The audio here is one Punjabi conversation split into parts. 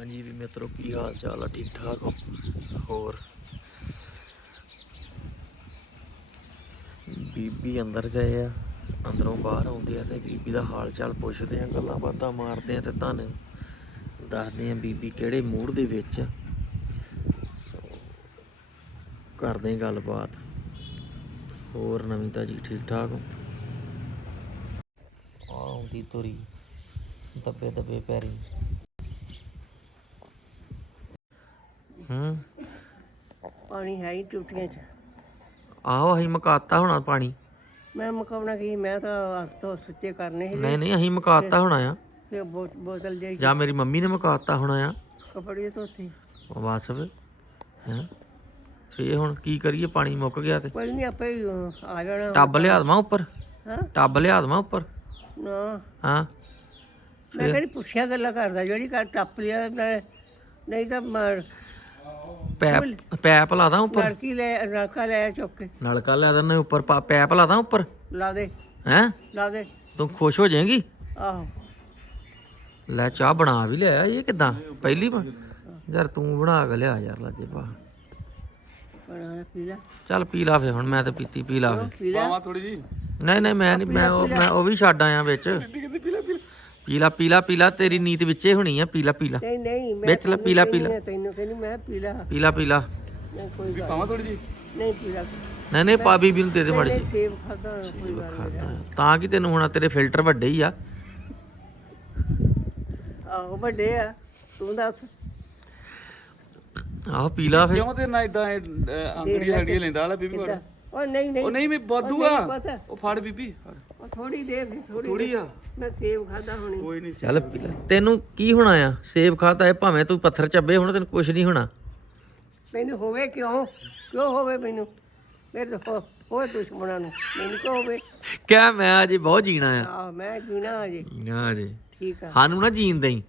ਹਾਂਜੀ ਵੀ ਮਿੱਤਰੋ, ਕੀ ਹਾਲ ਚਾਲ ਆ? ਠੀਕ ਠਾਕ ਹੋ? ਹੋਰ? ਬੀਬੀ ਅੰਦਰ ਗਏ ਆ, ਅੰਦਰੋਂ ਬਾਹਰ ਆਉਂਦੇ ਆ ਤੇ ਬੀਬੀ ਦਾ ਹਾਲ ਚਾਲ ਪੁੱਛਦੇ ਆ, ਗੱਲਾਂ ਬਾਤਾਂ ਮਾਰਦੇ ਆ ਤੇ ਤੁਹਾਨੂੰ ਦੱਸਦੇ ਆ ਬੀਬੀ ਕਿਹੜੇ ਮੂਡ ਦੇ ਵਿੱਚ ਸੋ ਕਰਦੇ ਗੱਲਬਾਤ। ਹੋਰ, ਨਵੀਂ ਤਾਜੀ ਠੀਕ ਠਾਕ ਹੋ? ਆਉਂਦੀ ਤੁਰੀ ਦੱਬੇ ਦੱਬੇ ਪੈਰੀ। ਹੂੰ। ਪਾਣੀ ਹੈ ਹੀ ਟੂਟੀਆਂ 'ਚ। ਆਹੋ ਅਸੀਂ ਮਕਾਤਾ ਹੋਣਾ ਪਾਣੀ। ਮੈਂ ਮਕਾਉਣਾ ਕੀ ਮੈਂ ਤਾਂ ਹੱਥ ਤੋਂ ਸੁੱਚੇ ਕਰਨੇ ਸੀ ਨਹੀਂ ਨਹੀਂ ਅਸੀਂ ਮਕਾਤਾ ਹੋਣਾ ਆ। ਤੇ ਬੋ- ਬੋਤਲ ਜਾਈ ਜਾਂ ਮੇਰੀ ਮੰਮੀ ਨੇ ਮਕਾਤਾ ਹੋਣਾ ਆ। ਕਪੜੇ ਧੋਤੇ। ਬਸ ਵੇ ਹੈ। ਫੇ ਹੁਣ ਕੀ ਕਰੀਏ ਪਾਣੀ ਮੁੱਕ ਗਿਆ ਤੇ। ਕੋਈ ਨਹੀਂ ਆਪੇ ਹੀ, ਅਹ, ਆ ਜਾਣਾ। ਟੱਬ ਲਿਆ ਦਵਾਂ ਉੱਪਰ? ਹਾਂ? ਟੱਬ ਲਿਆ ਦਵਾਂ ਉੱਪਰ? ਨਾ। ਹਾਂ? ਮੈਂ ਕਹਿੰਦੀ ਪੁੱਛਿਆ ਗੱਲਾਂ ਕਰਦਾ ਜਿਹੜੀ ਕਰ ਟੱਪ ਲਿਆ ਨਹੀਂ ਤਾਂ ਮਰ ਪੈਪ ਪੈਪ ਲਾ ਦਾਂ ਉੱਪਰ। ਲੜਕੀ ਲੈ ਨਲਕਾ ਲੈ ਚੁੱਕ ਕੇ। ਨਲਕਾ ਲਿਆ ਦਿੰਦਾ ਉੱਪਰ ਪਾ- ਪੈਪ ਲਾ ਦਾਂ ਉੱਪਰ। ਲਾ ਦੇ। ਹੈ? ਲਾ ਦੇ। ਤੂੰ ਖੁਸ਼ ਹੋ ਜਾਏਂਗੀ? ਆਹੋ। ਲੈ ਚਾਹ ਬਣਾ ਵੀ ਲਿਆ ਇਹ ਕਿਦਾਂ? ਪਹਿਲੀ ਵਾਰ? ਯਾਰ ਤੂੰ ਬਣਾ ਕੇ ਲਿਆ ਯਾਰ ਲੱਜੇ ਪਾ। ਬਣਾ ਪੀ ਲੈ। ਚੱਲ ਪੀ ਲਾ ਫੇ ਹੁਣ ਮੈਂ ਤਾਂ ਪੀਤੀ ਪੀ ਲਾ ਫੇ ਪੀ ਲੈ। ਥੋੜੀ ਜੀ ਨਹੀਂ ਨਹੀਂ ਮੈਂ ਨਹੀਂ ਮੈਂ ਉਹ ਮੈਂ ਉਹ ਵੀ ਛੱਡ ਆਇਆ ਵਿੱਚ। ਪੀਲਾ ਪੀਲਾ ਪੀਲਾ ਤੇਰੀ ਨੀਤ ਵਿੱਚੇ ਹੋਣੀ ਆ ਪੀਲਾ ਪੀਲਾ। ਨਹੀਂ ਨਹੀਂ ਮੈਂ ਵਿੱਚ ਲੈ ਤੈਨੂੰ ਪੀਲਾ ਕਹਿੰਦੀ ਪੀਲਾ। ਹਾਂ, ਤੈਨੂੰ ਕਹਿੰਦੀ ਮੈਂ ਪੀਲਾ। ਪੀਲਾ ਨਹੀਂ ਕੋਈ ਗੱਲ ਪਾਵਾਂ ਥੋੜੀ ਜੀ ਨਹੀਂ ਪੀ ਲੈ ਨਹੀਂ ਨਹੀਂ ਪਾ ਬੀਬੀ ਨੂੰ ਦੇ ਦੇ ਮੜੀ ਨਹੀਂ ਸੇਬ ਖਾਦਾ ਕੋਈ ਗੱਲ ਨਹੀਂ। ਤਾਂ ਕਿ ਤੈਨੂੰ ਹੁਣ ਤੇਰੇ ਫਿਲਟਰ ਵੱਡੇ ਹੀ ਆ। ਆਹੋ ਵੱਡੇ ਆ। ਤੂੰ ਦੱਸ। ਆਹੋ ਪੀਲਾ ਫੇ ਕਿਉਂ ਤੇ ਨਾ ਇਦਾਂ ਅੰਗੜੀ ਹੰਡੀ ਲੈਂਦਾ ਵਾਲਾ ਬੀਬੀ ਫੜ ਉਹ ਨਹੀਂ ਨਹੀਂ। ਉਹ ਨਹੀਂ ਮੈਂ ਬਾਦੂ ਉਹ ਆ। ਨਹੀਂ ਪਤਾ। ਉਹ ਫੜ ਬੀਬੀ। ਫੜ। ਉਹ ਥੋੜੀ ਦੇਰ ਦੀ ਥੋੜੀ ਥੋੜੀ ਆ। ਮੈਂ ਸੇਬ ਖਾਦਾ ਹੁਣੀ। ਕੋਈ ਨਹੀਂ ਚੱਲ ਪੀਲਾ ਤੈਨੂੰ ਕੀ ਹੋਣਾ ਆ? ਸੇਬ ਖਾਤਾ ਹੈ ਭਾਵੇਂ ਤੂੰ ਪੱਥਰ ਚੱਬੇ ਹੁਣ ਤੈਨੂੰ ਕੁਝ ਨਹੀਂ ਹੋਣਾ। ਮੈਨੂੰ ਹੋਵੇ ਕਿਉਂ? ਕਿਉਂ ਹੋਵੇ ਮੈਨੂੰ? ਮੇਰੇ ਤੋਂ ਹੋ- ਹੋਏ ਦੁਸ਼ਮਣਾਂ ਨੂੰ। ਮੈਨੂੰ ਕਿਉਂ ਹੋਵੇ? ਕਿਆ ਮੈਂ ਅਜੇ ਬਹੁਤ ਜੀਣਾ ਆ? ਆ ਮੈਂ ਜੀਣਾ ਅਜੇ। ਹਾਂ ਜੀ ਠੀਕ ਆ। ਸਾਨੂੰ ਨਾ ਜੀਣ ਦੇਈ।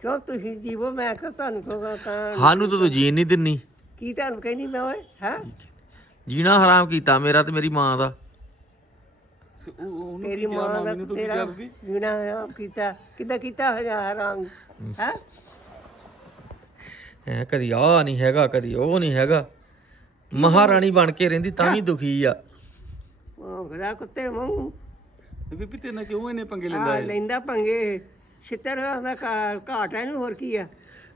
ਕਿਉਂ ਤੁਸੀਂ ਜੀਵੋ? ਮੈਂ ਕਿਹਾ ਤੁਹਾਨੂੰ ਕਹਾਂ ਤਾਂ? ਸਾਨੂੰ ਤਾਂ ਤੂੰ ਜੀਣ ਨਹੀਂ ਦਿੰਨੀ। ਕੀ ਤੁਹਾਨੂੰ ਕਹਿੰਦੀ ਮੈਂ ਓਏ? ਹੈ? ਜੀਣਾ ਹਰਾਮ ਕੀਤਾ ਮੇਰਾ ਤੇ ਮੇਰੀ ਮਾਂ ਦਾ। ਉਹਨੂੰ ਤੇਰੀ ਮਾਂ ਦਾ ਮਾਮੀ ਨੂੰ ਤੂੰ ਕੀ ਤੇਰਾ ਜੀਣਾ ਕੀਤਾ। ਕਿੱਦਾਂ ਕੀਤਾ ਹਰਾਮ ਹੈ? ਐ ਕਦੀ ਆ ਨਹੀਂ ਹੈਗਾ ਕਦੀ ਉਹ ਨਹੀਂ ਹੈਗਾ। ਮਹਾਰਾਣੀ ਬਣ ਕੇ ਰਹਿੰਦੀ ਤਾਂ ਵੀ ਦੁਖੀ ਆ। ਉਹ ਗਦਾ ਕੁੱਤੇ ਮੂੰਹ ਤੇ ਬੀਬੀ ਤੇ ਨਾ ਕਿਉਂ ਇਹਨੇ ਪੰਗੇ ਲੈਂਦਾ ਆ ਲੈਂਦਾ ਪੰਗੇ। ਛਿੱਤਰ ਦਾ ਘਾਟ ਹੈ ਇਹਨੂੰ ਹੋਰ ਕੀ ਆ?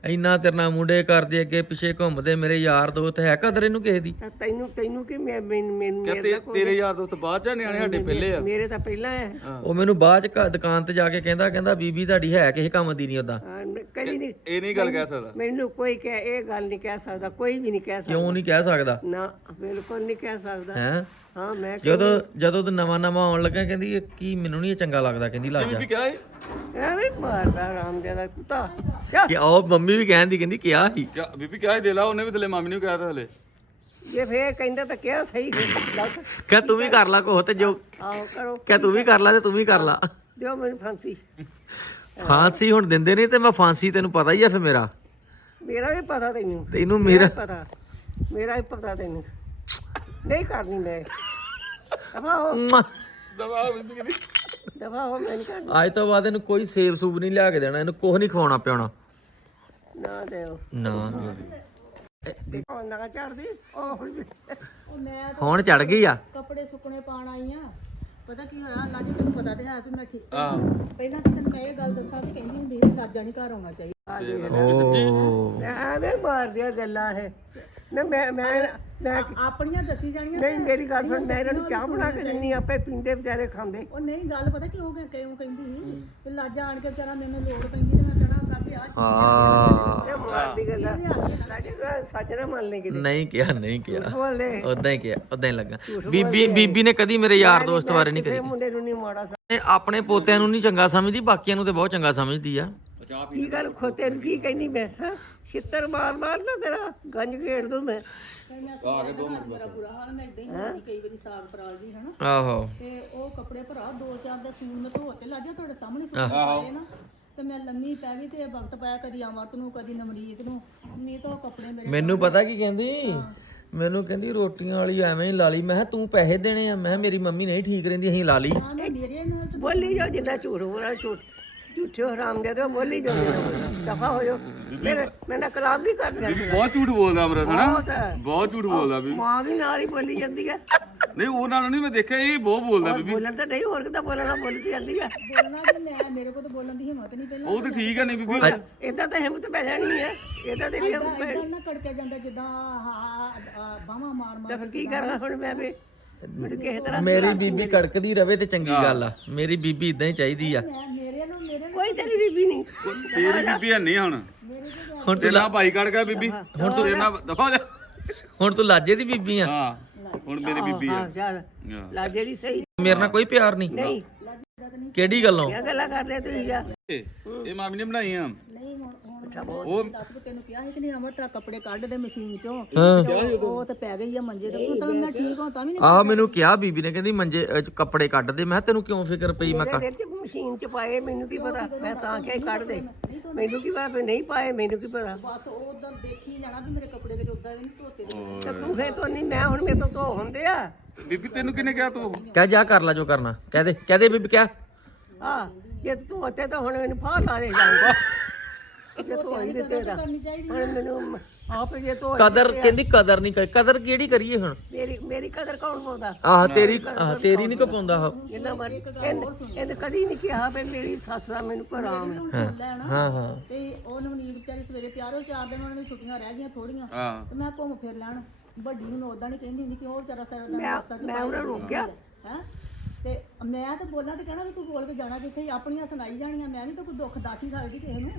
ਇੰਨਾ ਤੇਰੇ ਨਾਲ ਮੁੰਡੇ ਕਰਦੇ ਅੱਗੇ ਪਿੱਛੇ ਘੁੰਮਦੇ ਮੇਰੇ ਯਾਰ ਦੋਸਤ ਹੈ ਕਦਰ ਇਹਨੂੰ ਕਿਸੇ ਦੀ? ਤਾਂ ਤੈਨੂੰ ਤੈਨੂੰ ਕਿ ਮੈਂ ਮੈਨੂੰ ਮੈਨੂੰ- ਕਿ ਤੇ ਤੇਰੇ ਯਾਰ ਦੋਸਤ ਬਾਅਦ ਚ ਨਿਆਣੇ ਸਾਡੇ ਪਹਿਲੇ ਆ। ਮੇਰੇ ਤਾਂ ਪਹਿਲਾਂ ਹੈ। ਉਹ ਮੈਨੂੰ ਬਾਅਦ ਚ ਘ- ਦੁਕਾਨ ਤੇ ਜਾ ਕੇ ਕਹਿੰਦਾ ਕਹਿੰਦਾ ਬੀਬੀ ਤੁਹਾਡੀ ਹੈ ਕਿਸੇ ਕੰਮ ਦੀ ਨਹੀਂ ਉਦਾਂ ਹਾਂ, ਮੈਂ ਕਦੀ ਨਹੀਂ ਇਹ ਨਹੀਂ ਗੱਲ ਕਹਿ ਸਕਦਾ। ਮੈਨੂੰ ਕੋਈ ਕਹਿ ਇਹ ਗੱਲ ਨਹੀਂ ਕਹਿ ਸਕਦਾ ਕੋਈ ਵੀ ਨਹੀਂ ਕਹਿ ਸਕਦਾ। ਕਿਉਂ ਨਹੀਂ ਕਹਿ ਸਕਦਾ? ਨਾ ਬਿਲਕੁਲ ਨਹੀਂ ਕਹਿ ਸਕਦਾ। ਹੈ? ਹਾਂ ਮੈਂ ਜਦੋਂ ਜਦੋਂ ਤੂੰ ਨਵਾਂ ਨਵਾਂ ਆਉਣ ਲੱਗਾ ਕਹਿੰਦੀ ਇਹ ਕੀ ਮੈਨੂੰ ਨਹੀਂ ਇਹ ਚੰਗਾ ਲੱਗਦਾ ਕਹਿੰਦੀ ਲੱਜ ਜਾ। ਬੀਬੀ ਕਿਹਾ ਏ? ਐਵੇਂ ਮਾਰਦਾ ਰਾਮ ਦਾ ਕੁੱਤਾ। ਚੱਲ। ਕਿ ਉਹ ਮੰਮੀ ਵੀ ਕਹਿੰਦੀ ਕਹਿੰਦੀ ਕਿਹਾ ਸੀ। ਕਿਆ ਬੀਬੀ ਕਿਹਾ ਏ ਦੇ ਲਾ ਉਹਨੇ ਵੀ ਥੱਲੇ ਮਾਮੀ ਨੂੰ ਕਿਹਾ ਤਾਂ ਹਲੇ ਜੇ ਫੇਰ ਕਹਿੰਦਾ ਤਾਂ ਕਿਹਾ ਸਹੀ ਹੈ। ਦੱਸ। ਕਹ ਤੂੰ ਵੀ ਕਰ ਲੈ ਕੋਹ ਤੇ ਜੋ ਆਓ ਕਰੋ। ਕਹ ਤੂੰ ਵੀ ਕਰ ਲੈ ਤੇ ਤੂੰ ਵੀ ਕਰ ਲੈ। ਦਿਓ ਮੈਨੂੰ ਫਾਂਸੀ। ਫਾਂਸੀ ਹੁਣ ਦਿੰਦੇ ਨਹੀਂ ਤੇ ਮੈਂ ਫਾਂਸੀ ਤੈਨੂੰ ਪਤਾ ਹੀ ਆ ਫਿਰ ਮੇਰਾ। ਮੇਰਾ ਵੀ ਪਤਾ ਤੈਨੂੰ। ਤੈਨੂੰ ਮੇਰਾ ਪਤਾ। ਮੇਰਾ ਵੀ ਪਤਾ ਤੈਨੂੰ। ਨਹੀਂ ਕਰਨੀ ਮੈਂ। ਦਵਾ ਹੋ ਮੈਂ ਕਰਨੀ ਅੱਜ ਤੋਂ ਬਾਅਦ ਇਹਨੂੰ ਕੋਈ ਸੇਬ ਸੂਬ ਨਹੀਂ ਲਿਆ ਕੇ ਦੇਣਾ ਇਹਨੂੰ ਕੁਝ ਨਹੀਂ ਖਵਾਉਣਾ ਪਿਆਉਣਾ ਨਾ ਦਿਓ। ਨਾ। ਉਹ ਨਾ ਚੜਦੀ ਉਹ ਹੁਣ ਚੜ ਗਈ ਆ? ਕੱਪੜੇ ਸੁੱਕਣੇ ਪਾਣ ਆਈ ਆ। ਪਤਾ ਕੀ ਹੋਇਆ ਲਾਜ ਤੈਨੂੰ ਪਤਾ ਤੇ ਹੈ ਵੀ ਮੈਂ ਠੀਕ ਆ ਪਹਿਲਾਂ ਤਾਂ ਤੈਨੂੰ ਮੈਂ ਇਹ ਗੱਲ ਦੱਸਾਂ ਵੀ ਕਹਿੰਦੀ ਹੁੰਦੀ ਸੀ ਲਾਜਾ ਨਹੀਂ ਘਰ ਆਉਣਾ ਚਾਹੀਦਾ। ਓ ਐਵੇਂ ਮਾਰਦੀਆਂ ਗੱਲਾਂ ਹੈ ਨਾ ਮੈਂ ਮੈਂ ਮੈਂ ਆਪਣੀਆਂ ਦੱਸੀ ਜਾਣੀਆਂ ਨਹੀਂ ਮੇਰੀ ਗੱਲ ਸੁਣ ਮੈਂ ਇਹਨਾਂ ਨੂੰ ਚਾਹ ਬਣਾ ਕੇ ਦਿੰਨੀ ਆਪੇ ਪੀਂਦੇ ਵਿਚਾਰੇ ਖਾਂਦੇ। ਉਹ ਨਹੀਂ ਗੱਲ ਪਤਾ ਕਿਉਂ ਕਿ- ਕਿਉਂ ਕਹਿੰਦੀ ਸੀ? ਕਿ ਲਾਜਾ ਆਣ ਕੇ ਵਿਚਾਰਾ ਮੈਨੂੰ ਲੋੜ ਪੈਂਦੀ ਤੇ ਮੈਂ ਕਹਿਣਾ ਕਰ ਵੀ ਆ ਆ ਇਹ ਮਾਰਦੀ ਗੱਲਾਂ ਲਾਡੀ ਦਾ ਸੱਚ ਨਾ ਮੰਨ ਲਈ ਕਿਤੇ। ਨਹੀਂ ਕਿਹਾ ਨਹੀਂ ਕਿਹਾ। ਬੋਲੇ ਉਦਾਂ ਹੀ ਕਿਹਾ ਉਦਾਂ ਹੀ ਲੱਗਾ। ਬੀਬੀ ਬੀਬੀ ਨੇ ਕਦੀ ਮੇਰੇ ਯਾਰ ਦੋਸਤ ਬਾਰੇ ਨਹੀਂ ਕਿਸੇ ਕਹੀ ਮੁੰਡੇ ਨੂੰ ਨਹੀਂ ਮਾੜਾ ਸਮਝ- ਇਹ ਆਪਣੇ ਪੋਤਿਆਂ ਨੂੰ ਨਹੀਂ ਚੰਗਾ ਸਮਝਦੀ ਬਾਕੀਆਂ ਨੂੰ ਤੇ ਬਹੁਤ ਚੰਗਾ ਸਮਝਦੀ ਆ। ਕੀ ਗੱਲ ਖੋਤੇ ਨੂੰ ਕੀ ਕਹਿਨੀ ਮੈਂ ਹਾਂ ਛਿੱਤਰ ਮਾਰ ਮਾਰ ਨਾ ਤੇਰਾ ਗੰਜ ਘੇੜ ਦੂੰ ਮੈਂ। ਮੇਰਾ ਬੁਰਾ ਹਾਲ ਮੈਂ ਇਦਾਂ ਹੀ ਹੁੰਦੀ ਕਈ ਵਾਰੀ ਸਾਗ ਫਰਾਲ ਦੀ ਹਨਾ। ਆਹੋ। ਤੇ ਉਹ ਕੱਪੜੇ ਭਰਾ ਦੋ ਚਾਰ ਦਾ ਸੂਣ ਮੈਂ ਧੋ ਕੇ ਲਾਜਾ ਤੁਹਾਡੇ ਸਾਹਮਣੇ ਸੁੱਕ ਪਾਏ ਨਾ। ਤੇ ਮੈਂ ਲੰਮੀ ਪੈ ਗਈ ਤੇ ਵਕਤ ਪਾਇਆ ਕਦੀ ਅਮਰਤ ਨੂੰ ਕਦੀ ਨਮਰੀਤ ਨੂੰ। ਮੀ ਤਾਂ ਉਹ ਕੱਪੜੇ ਮੇਰੇ ਮੈਨੂੰ ਪਤਾ ਕੀ ਕਹਿੰਦੀ? ਮੈਨੂੰ ਕਹਿੰਦੀ ਰੋਟੀਆਂ ਵਾਲੀ ਐਵੇਂ ਹੀ ਲਾ ਲਈ ਮੈਂ ਕਿਹਾ ਤੂੰ ਪੈਸੇ ਦੇਣੇ ਆ? ਮੈਂ ਕਿਹਾ ਮੇਰੀ ਮੰਮੀ ਨਹੀਂ ਠੀਕ ਰਹਿੰਦੀ ਅਸੀਂ ਲਾ ਲਈ। ਆ ਮੈਂ ਮੇਰੇ ਨਾਲ ਬੋਲੀ ਜਾ ਜਿੰਨਾ ਝੂਠ ਬੋਲਾ ਝੂਠ। ਝੂਠੇ ਹਰਾਮ ਦੇ ਤੇ ਬੋਲੀ ਜਾਂਦੇ ਨੇ ਦਫਾ ਹੋ ਜਾਓ। ਮੇਰੇ ਮੈਨਾਂ ਕਲਾਮ ਨਹੀਂ ਕਰਨਾ ਬੀਬੀ ਬਹੁਤ ਝੂਠ ਬੋਲਦਾ ਅਮਰਤ ਹਨਾ? ਬਹੁਤ ਹੈ। ਬਹੁਤ ਝੂਠ ਬੋਲਦਾ ਬੀਬੀ। ਮਾਂ ਵੀ ਨਾਲ ਹੀ ਬੋਲੀ ਜਾਂਦੀ ਹੈ। ਨਹੀਂ ਉਹ ਨਾਲ ਨਹੀਂ ਮੈਂ ਦੇਖਿਆ ਇਹ ਬਹੁਤ ਬੋਲਦਾ ਬੀਬੀ। ਬੋਲਣ ਤਾਂ ਨਹੀਂ ਹੋਰ ਕਿਤਾ ਬੋਲਣਾ ਬੋਲਦੀ ਜਾਂਦੀ ਹੈ। ਬੋਲਣਾ ਕਿ ਮੈਂ ਮੇਰੇ ਕੋਲ ਤਾਂ ਬੋਲਣ ਦੀ ਹਿੰਮਤ ਨਹੀਂ ਪਹਿਲਾਂ। ਉਹ ਤੇ ਠੀਕ ਹੈ ਨਹੀਂ ਬੀਬੀ। ਇਦਾਂ ਤਾਂ ਹਿੰਮਤ ਪੈ ਜਾਣੀ ਹੈ। ਇਦਾਂ ਤੇ ਨਹੀਂ ਹਿੰਮਤ ਪੈ ਇਦਾਂ ਨਾ ਕੜਕੇ ਜਾਂਦਾ ਜਿੱਦਾਂ ਬਾਹਾਂ ਮਾਰ ਮਾਰ ਤਾਂ ਫਿਰ ਕੀ ਕਰਨਾ ਹੁਣ ਮੈਂ ਵੀ? ਮੈਨੂੰ ਕਿਸੇ ਤਰ੍ਹਾਂ ਮੇਰੀ ਬੀਬੀ ਕੜਕਦੀ ਰਵੇ ਤੇ ਚੰਗੀ ਗੱਲ ਆ। ਮੇਰੀ ਬੀਬੀ ਇਦਾਂ ਹੀ ਚਾਹੀਦੀ ਆ। ਨੂੰ ਕੋਈ ਤੇਰੀ ਬੀਬੀ ਨਹੀਂ। ਤੇਰੀ ਬੀਬੀ ਹੈ ਨਹੀਂ ਹੁਣ। ਹੁਣ ਤੇ ਨਾ ਭਾਈ ਕੜ ਗਿਆ ਬੀਬੀ। ਹੁਣ ਤੂੰ ਨਾ ਦਫਾ ਜਾ। ਹੁਣ ਤੂੰ ਲਾਜੇ ਦੀ ਬੀਬੀ ਆ। ਹਾਂ ਹੁਣ ਮੇਰੀ ਬੀਬੀ ਹਾਂ ਹੈ ਚੱਲ। ਹਾਂ। ਲਾ ਜਿਹੜੀ ਸਹੀ। ਮੇਰੇ ਨਾਲ ਕੋਈ ਪਿਆਰ ਨਹੀਂ। ਨਹੀਂ। ਕਿਹੜੀ ਗੱਲੋਂ? ਇਹ ਗੱਲਾਂ ਕਰਦੇ ਤੁਸੀਂ ਯਾਰ ਇਹ ਮਾਮੀ ਨੇ ਬਣਾਈਆਂ ਨਹੀਂ ਹੁਣ ਉਹ ਦੱਸ ਵੀ ਤੈਨੂੰ ਕਿਹਾ ਸੀ ਕਿ ਨਹੀਂ ਅਮਰਤਾ ਕੱਪੜੇ ਕੱਢ ਦੇ ਮਸ਼ੀਨ ਚੋਂ। ਉਹ- ਉਹ ਤਾਂ ਪੈ ਗਈ ਆ ਮੰਜੇ ਤੇ। ਤਾਂ ਮੈਂ ਠੀਕ ਹਾਂ ਤਾਂ ਵੀ ਨਹੀਂ ਆਹ ਮੈਨੂੰ ਕਿਹਾ ਬੀਬੀ ਨੇ ਕਹਿੰਦੀ ਮੰਜੇ ਅਹ, ਚ ਕੱਪੜੇ ਕੱਢ ਦੇ। ਮੈਂ ਕਿਹਾ ਤੈਨੂੰ ਕਿਉਂ ਫਿਕਰ ਪਈ? ਮੈਂ ਕੱਢ ਚ ਮਸ਼ੀਨ ਚ ਪਾਏ ਮੈਨੂੰ ਕੀ ਪਤਾ? ਮੈਂ ਤਾਂ ਕਿ ਕੱਢ ਦੇ। ਮੈਨੂੰ ਕੀ ਪਤਾ ਵੀ ਨਹੀਂ ਪਾਏ ਮੈਨੂੰ ਕੀ ਪਤਾ? ਬਸ ਉਹ ਉਧਰ ਦੇਖੀ ਜਾਣਾ ਵੀ ਮੇਰੇ ਕੱਪੜੇ ਕਿਤੇ ਉਦਾਂ ਦੇ ਨਹੀਂ ਧੋਤੇ ਦੇ ਤੇ ਤੂੰ ਫੇਰ ਤੋਂ ਨਹੀਂ ਮੈਂ ਹੁਣ ਮੇਰੇ ਤੋਂ ਧੋ ਹੁੰਦੇ ਆ। ਬੀਬੀ ਤੈਨੂੰ ਕਿਹਨੇ ਕਿਹਾ ਤੂੰ? ਕਹਿ ਜਾ ਕਰ ਲੈ ਜੋ ਕਰਨਾ। ਕਹਿ ਦੇ ਕਹਿ ਦੇ ਬੀਬੀ ਕਹਿ। ਆ। ਜੇ ਤੂੰ ਉੱਤੇ ਤਾਂ ਹੁਣ ਮੈਨੂੰ ਫਾਹ ਲਾ ਦੇ ਜਾਊਗਾ। ਜੇ ਤੂੰ ਹੀ ਦਿੱਤੇ ਦਾ ਕਰਨੀ ਚਾਹੀਦੀ ਹੁਣ ਮੈਨੂੰ ਆਪ ਜੇ ਤੂੰ ਕਦਰ ਕਹਿੰਦੀ ਕਦਰ ਨਹੀਂ ਕਰੀ। ਕਦਰ ਕਿਹੜੀ ਕਰੀਏ ਹੁਣ? ਮੇਰੀ ਮੇਰੀ ਕਦਰ ਕੌਣ ਪਾਉਂਦਾ? ਆਹ ਤੇਰੀ ਆਹ ਤੇਰੀ ਨਹੀਂ ਕੋ ਪਾਉਂਦਾ ਉਹ ਜਿੰਨਾ ਮਰ ਇਹਨੇ ਕਦੀ ਨਹੀਂ ਕਿਹਾ ਵੀ ਮੇਰੀ ਸੱਸ ਦਾ ਮੈਨੂੰ ਆਰਾਮ ਹੈ ਲੈਣਾ ਹਾਂ ਹਾਂ। ਤੇ ਉਹ ਨਵਨੀਤ ਵਿਚਾਰੀ ਸਵੇਰੇ ਤਿਆਰ ਹੋ ਚਾਰ ਦਿਨ ਉਹਨਾਂ ਨੂੰ ਛੁੱਟੀਆਂ ਰਹਿ ਗਈਆਂ ਥੋੜੀਆਂ ਹਾਂ। ਤੇ ਮੈਂ ਘੁੰਮ ਫਿਰ ਲੈਣ। ਵੱਡੀ ਨੂੰ ਉਦਾਂ ਨਹੀਂ ਕਹਿੰਦੀ ਹੁੰਦੀ ਕਿ ਉਹ ਵਿਚਾਰਾ ਸਾਰਾ ਦਿਨ ਮੈਂ ਰਾਤਾਂ ਚ ਮੈਂ ਉਹਨਾਂ ਨੂੰ ਰੋਕਿਆ। ਹੈ? ਤੇ ਮੈਂ ਤਾਂ ਬੋਲਾਂ ਤੇ ਕਹਿਣਾ ਵੀ ਤੂੰ ਬੋਲ ਕੇ ਜਾਣਾ ਕਿੱਥੇ ਸੀ, ਆਪਣੀਆਂ ਸੁਣਾਈ ਜਾਣੀਆਂ ਮੈਂ ਵੀ ਤਾਂ ਕੋਈ ਦੁੱਖ ਦੱਸ ਹੀ ਸਕਦੀ ਕਿਸੇ ਨੂੰ।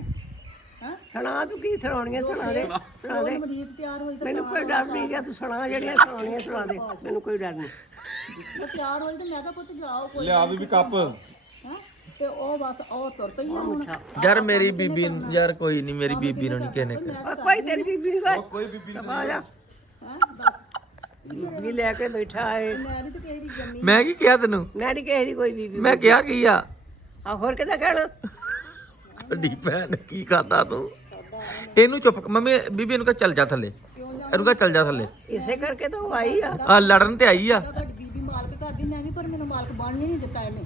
ਹੈ? ਸੁਣਾ ਤੂੰ ਕੀ ਸੁਣਾਉਣੀਆਂ ਸੁਣਾ ਦੇ ਸੁਣਾ ਦੇ। ਨਵਨੀਤ ਤਿਆਰ ਹੋਈ ਤੇ ਮੈਨੂੰ ਕੋਈ ਡਰ ਨਹੀਂ ਗਿਆ ਤੂੰ ਸੁਣਾ ਜਿਹੜੀਆਂ ਸੁਣਾਉਣੀਆਂ ਸੁਣਾ ਦੇ। ਮੈਨੂੰ ਕੋਈ ਡਰ ਨਹੀਂ। ਮੈਂ ਤਿਆਰ ਹੋਈ ਤੇ ਮੈਂ ਕਿਹਾ ਪੁੱਤ ਜਾਓ ਕੋਈ ਲਿਆ ਬੀਬੀ ਕੱਪ। ਹੈ? ਤੇ ਉਹ ਬਸ ਉਹ ਤੁਰ ਪਈ ਆ ਹੁਣ। ਯਾਰ ਮੇਰੀ ਬੀਬੀ ਨੂੰ- ਯਾਰ ਕੋਈ ਨਹੀਂ ਮੇਰੀ ਬੀਬੀ ਨੂੰ ਨਹੀਂ ਕਿਹਨੇ ਓਏ ਕੋਈ ਤੇਰੀ ਬੀਬੀ ਨਹੀਂ ਕੋਈ ਕੋਈ ਬੀਬੀ ਆ ਜਾ। ਹੈ? ਦੱਸ ਬੀਬੀ ਲੈ ਕੇ ਬੈਠਾ ਏ। ਮੈਂ ਵੀ ਤਾਂ ਕਿਸੇ ਦੀ ਜੰਮੀ ਮੈਂ ਕੀ ਕਿਹਾ ਤੈਨੂੰ? ਮੈਂ ਨਹੀਂ ਕਿਸੇ ਦੀ ਕੋਈ ਬੀਬੀ ਮੈਂ ਕਿਹਾ ਕੀ ਆ? ਆ ਹੋਰ ਕਿਦਾਂ ਕਹਿਣਾ? ਵੱਡੀ ਭੈਣ ਕੀ ਕਰਦਾ ਤੂੰ? ਇਹਨੂੰ ਚੁੱਪ ਮੰਮੀ ਬੀਬੀ ਇਹਨੂੰ ਕਹ ਚੱਲ ਜਾ ਥੱਲੇ। ਇਹਨੂੰ ਕਹ ਚੱਲ ਜਾ ਥੱਲੇ। ਇਸੇ ਕਰਕੇ ਤਾਂ ਉਹ ਆਈ ਆ। ਆ ਲੜਨ ਤੇ ਆਈ ਆ। ਤੁਹਾਡੀ ਬੀਬੀ ਮਾਲਕ ਕਰਦੀ ਮੈਂ ਵੀ ਪਰ ਮੈਨੂੰ ਮਾਲਕ ਬਣਨ ਨਹੀਂ ਦਿੱਤਾ ਇਹਨੇ।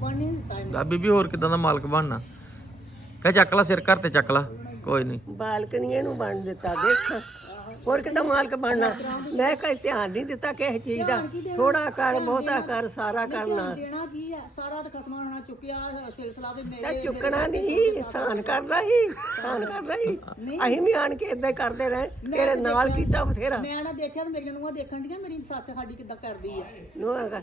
ਬਣਨ ਨਹੀਂ ਦਿੱਤਾ ਇਹਨੇ। ਆ ਬੀਬੀ ਹੋਰ ਕਿਦਾਂ ਦਾ ਮਾਲਕ ਬਣਨਾ? ਕਹ ਚੱਕ ਲਾ ਸਿਰ ਘਰ ਤੇ ਚੱਕ ਲਾ। ਕੋਈ ਨਹੀਂ। ਬਾਲਕਨੀ ਇਹਨੂੰ ਬਣ ਦਿੱਤਾ ਦੇਖ। ਹੋਰ ਕਿਦਾਂ ਮਾਲਕ ਬਣਨਾ? ਮੈਂ ਕਦੇ ਧਿਆਨ ਨਹੀਂ ਦਿੱਤਾ ਕਿਸੇ ਚੀਜ਼ ਦਾ। ਥੋੜਾ ਕਰ ਬਹੁਤਾ ਕਰ ਸਾਰਾ ਕਰਨਾ। ਦੇਣਾ ਕੀ ਆ? ਸਾਰਾ ਤਾਂ ਖਸਮਾਂ ਨਾਲ ਚੁੱਕਿਆ ਸਿਲਸਿਲਾ ਵੀ ਤਾਂ ਮੇਰੇ ਚੁੱਕਣਾ ਨਹੀਂ ਸਾਨ ਕਰਦਾ ਹੀ ਸਾਨ ਕਰਦਾ ਹੀ। ਅਸੀਂ ਵੀ ਆਣ ਕੇ ਇਦਾਂ ਕਰਦੇ ਰਹੇ। ਤੇਰੇ ਨਾਲ ਕੀਤਾ ਬਥੇਰਾ। ਮੈਂ ਨਾ ਦੇਖਿਆ ਤੇ ਮੇਰੀਆਂ ਨੂੰਹਾਂ ਦੇਖਣ ਡੀਆਂ ਮੇਰੀ ਸੱਸ ਸਾਡੀ ਕਿੱਦਾਂ ਕਰਦੀ ਆ। ਨੂੰਹਾਂ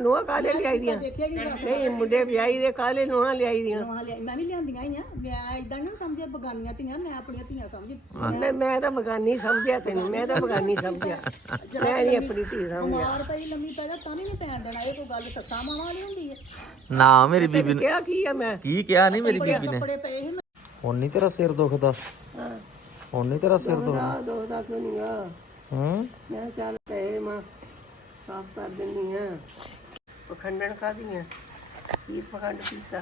ਨੂੰਹਾਂ ਕਾਲੇ ਲਿਆਈ ਦੀਆਂ? ਨਹੀਂ ਮੁੰਡੇ ਵਿਆਹੀ ਦੇ ਕਾਲੇ ਨੂੰਹਾਂ ਲਿਆਈ ਦੀਆਂ? ਨੂੰਹਾਂ ਲਿਆਈ ਮੈਂ ਵੀ ਲਿਆਂਦੀਆਂ ਹੀ ਆ। ਮੈਂ ਇਦਾਂ ਨਹੀਂ ਸਮਝਿਆ ਬਗਾਨੀਆਂ ਧੀਆਂ ਮੈਂ ਆਪਣੀਆਂ ਧੀਆਂ ਸਮਝ ਮੈਂ ਮੈਂ ਤਾਂ ਬਗਾਨੀ ਸਮਝਿਆ ਤੈਨੂੰ ਮੈਂ ਤਾਂ ਬਗਾਨੀ ਸਮਝਿਆ। ਮੈਂ ਨਹੀਂ ਆਪਣੀ ਧੀ ਸਮਝਿਆ। ਮਾਰ ਪਈ ਲੰਮੀ ਪੈ ਜਾ ਤਾਂ ਵੀ ਨਹੀਂ ਪੈਣ ਦੇਣਾ ਇਹ ਕੋਈ ਗੱਲ ਸੱਸਾਂ ਮਾਵਾਂ ਵਾਲੀ ਹੁੰਦੀ ਹੈ। ਨਾ ਮੇਰੀ ਬੀਬੀ ਨੇ ਕਿਹਾ ਕੀ ਆ ਮੈਂ? ਕੀ ਕਿਹਾ ਨਹੀਂ ਮੇਰੀ ਬੀਬੀ ਨੇ? ਕੱਪੜੇ ਪਏ ਸੀ ਹੁਣ ਨਹੀਂ ਤੇਰਾ ਸਿਰ ਦੁਖਦਾ? ਹਾਂ। ਹੁਣ ਨਹੀਂ ਤੇਰਾ ਸਿਰ ਦੁਖਦਾ? ਆ ਦੋ ਦਾ ਕਿਉਂ ਨਹੀਂ ਆ ਹੂੰ? ਮੈਂ ਚੱਲ ਕਹੇ ਮਾਂ। ਸਾਫ਼ ਕਰ ਦਿੰਨੀ ਆ। ਪਖੰਡਣ ਕਾਦੀਆਂ ਕੀ ਪਖੰਡ ਕੀਤਾ?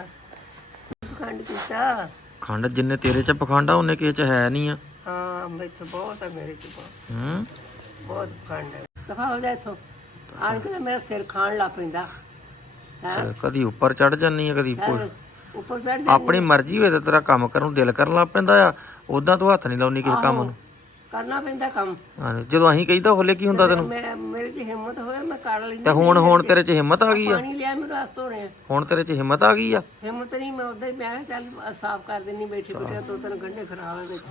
ਕੀ ਪਖੰਡ ਕੀਤਾ? ਖੰਡ ਜਿੰਨੇ ਤੇਰੇ ਚ ਪਖੰਡ ਆ ਉਹਨੇ ਕਿਸੇ ਚ ਹੈ ਨਹੀਂ ਆ। ਹਾਂ ਵਿੱਚ ਬਹੁਤ ਆ ਮੇਰੇ ਚ ਬਹੁਤ। ਹੂੰ? ਬਹੁਤ ਪਖੰਡ ਹੈ ਦਫਾ ਹੋ ਜਾ ਇੱਥੋਂ। ਆਣ ਕੇ ਤਾਂ ਮੇਰਾ ਸਿਰ ਖਾਣ ਲੱਗ ਪੈਂਦਾ। ਸਿਰ ਕਦੀ ਉੱਪਰ ਚੜ ਜਾਂਦੀ ਆ ਕਦੀ ਉੱਪਰ। ਉੱਪਰ ਚੜ ਆਪਣੀ ਮਰਜ਼ੀ ਹੋਏ ਤਾਂ ਤੇਰਾ ਕੰਮ ਕਰਨ ਨੂੰ ਦਿਲ ਕਰਨ ਲੱਗ ਪੈਂਦਾ ਆ। ਉਦਾਂ ਤੂੰ ਹੱਥ ਨਹੀਂ ਲਾਉਣੀ ਕਿਸੇ ਕੰਮ ਨੂੰ। ਕਰਨਾ ਪੈਂਦਾ ਕੰਮ। ਹਾਂ, ਜਦੋਂ ਅਸੀਂ ਕਹੀਦਾ ਹੋਲੇ ਕੀ ਹੁੰਦਾ ਤੈਨੂੰ? ਮੈਂ ਮੇਰੇ 'ਚ ਹਿੰਮਤ ਹੋਇਆ ਮੈਂ ਕਰ ਲੈਂਦੀ ਤੇ ਹੁਣ ਹੁਣ ਤੇਰੇ ਚ ਹਿੰਮਤ ਆ ਗਈ ਆ? ਪਾਣੀ ਲਿਆ ਮੇਰੇ ਹੱਥ ਧੋਣੇ ਆ। ਹੁਣ ਤੇਰੇ ਚ ਹਿੰਮਤ ਆ ਗਈ ਆ? ਹਿੰਮਤ ਨਹੀਂ ਮੈਂ ਉਦਾਂ ਹੀ ਮੈਂ ਕਿਹਾ ਚੱਲ ਸਾਫ਼ ਕਰ ਦਿੰਨੀ ਬੈਠੀ ਬੈਠੀ ਦੋ ਤਿੰਨ ਗੰਢੇ ਖਰਾਬ ਹੈ ਵਿੱਚ।